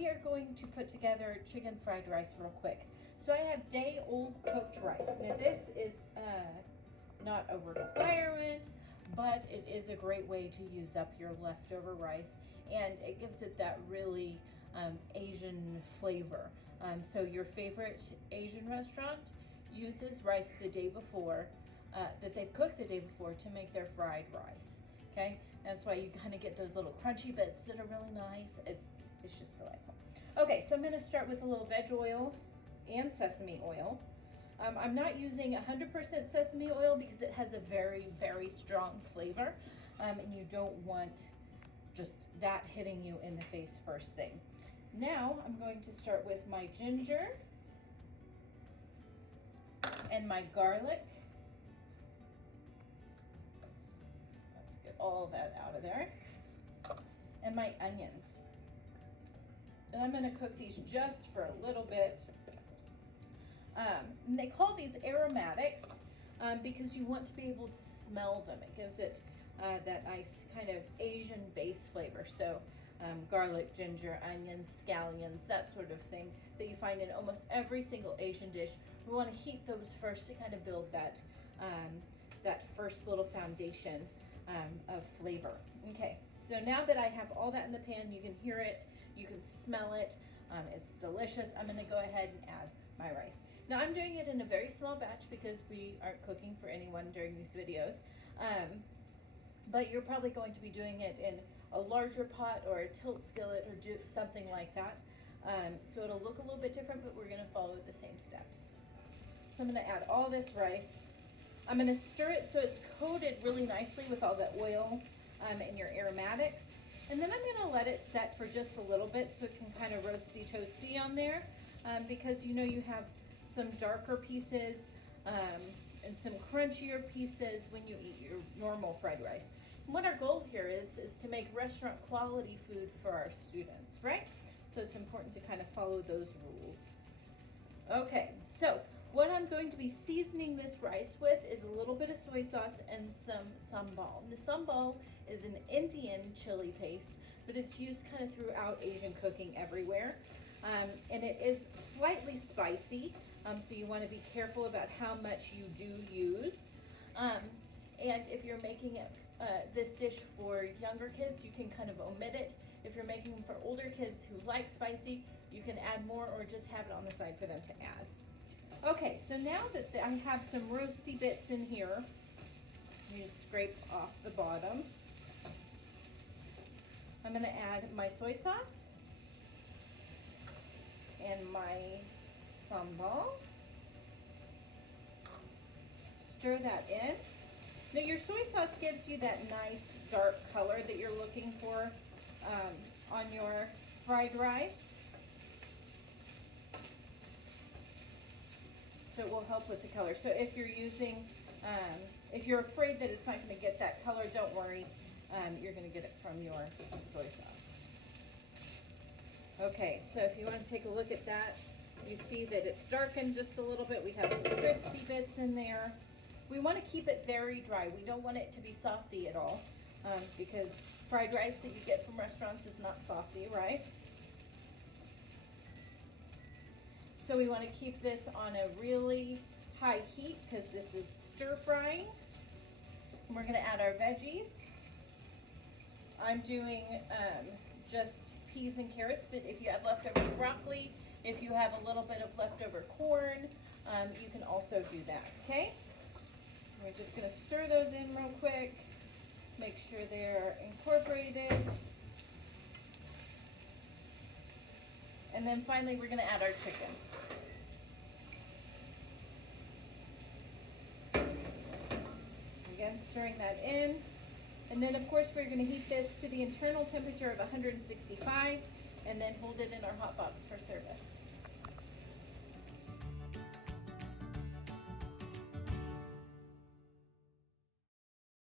we are going to put together chicken fried rice real quick. So I have day-old cooked rice. Now this is not a requirement, but it is a great way to use up your leftover rice, and it gives it that really Asian flavor. So your favorite Asian restaurant uses rice the day before, that they've cooked the day before to make their fried rice. Okay, that's why you kind of get those little crunchy bits that are really nice. It's just delightful. Okay, so I'm going to start with a little veg oil and sesame oil. I'm not using 100% sesame oil because it has a very, very strong flavor, and you don't want just that hitting you in the face first thing. Now I'm going to start with my ginger and my garlic. Let's get all that out of there. And my onions. And I'm going to cook these just for a little bit. And they call these aromatics because you want to be able to smell them. It gives it that nice kind of Asian base flavor. So garlic, ginger, onions, scallions, that sort of thing that you find in almost every single Asian dish. We want to heat those first to kind of build that that first little foundation of flavor. Okay, so now that I have all that in the pan, you can hear it, you can smell it, it's delicious. I'm going to go ahead and add my rice. Now I'm doing it in a very small batch because we aren't cooking for anyone during these videos, but you're probably going to be doing it in a larger pot or a tilt skillet or do something like that. So it'll look a little bit different, but we're going to follow the same steps. So I'm going to add all this rice. I'm going to stir it so it's coated really nicely with all that oil and your aromatics. And then I'm going to let it set for just a little bit so it can kind of roasty toasty on there, because you know you have some darker pieces and some crunchier pieces when you eat your normal fried rice. And what our goal here is to make restaurant quality food for our students, right? So it's important to kind of follow those rules. Okay, so what I'm going to be seasoning this rice with is a little bit of soy sauce and some sambal. And the sambal is an Indian chili paste, but it's used kind of throughout Asian cooking everywhere. And it is slightly spicy, so you want to be careful about how much you do use. And if you're making it, this dish for younger kids, you can kind of omit it. If you're making them for older kids who like spicy, you can add more or just have it on the side for them to add. Okay, so now that I have some roasty bits in here, let me just scrape off the bottom. I'm going to add my soy sauce and my sambal. Stir that in. Now your soy sauce gives you that nice dark color that you're looking for on your fried rice. So it will help with the color. So if you're using, if you're afraid that it's not going to get that color, don't worry. You're going to get it from your soy sauce. Okay, so if you want to take a look at that, you see that it's darkened just a little bit. We have some crispy bits in there. We want to keep it very dry. We don't want it to be saucy at all, because fried rice that you get from restaurants is not saucy, right? So we want to keep this on a really high heat because this is stir frying. And we're going to add our veggies. I'm doing just peas and carrots, but if you have leftover broccoli, if you have a little bit of leftover corn, you can also do that, okay? We're just going to stir those in real quick, make sure they're incorporated. And then finally, we're going to add our chicken. Again, stirring that in. And then, of course, we're going to heat this to the internal temperature of 165 and then hold it in our hot box for service.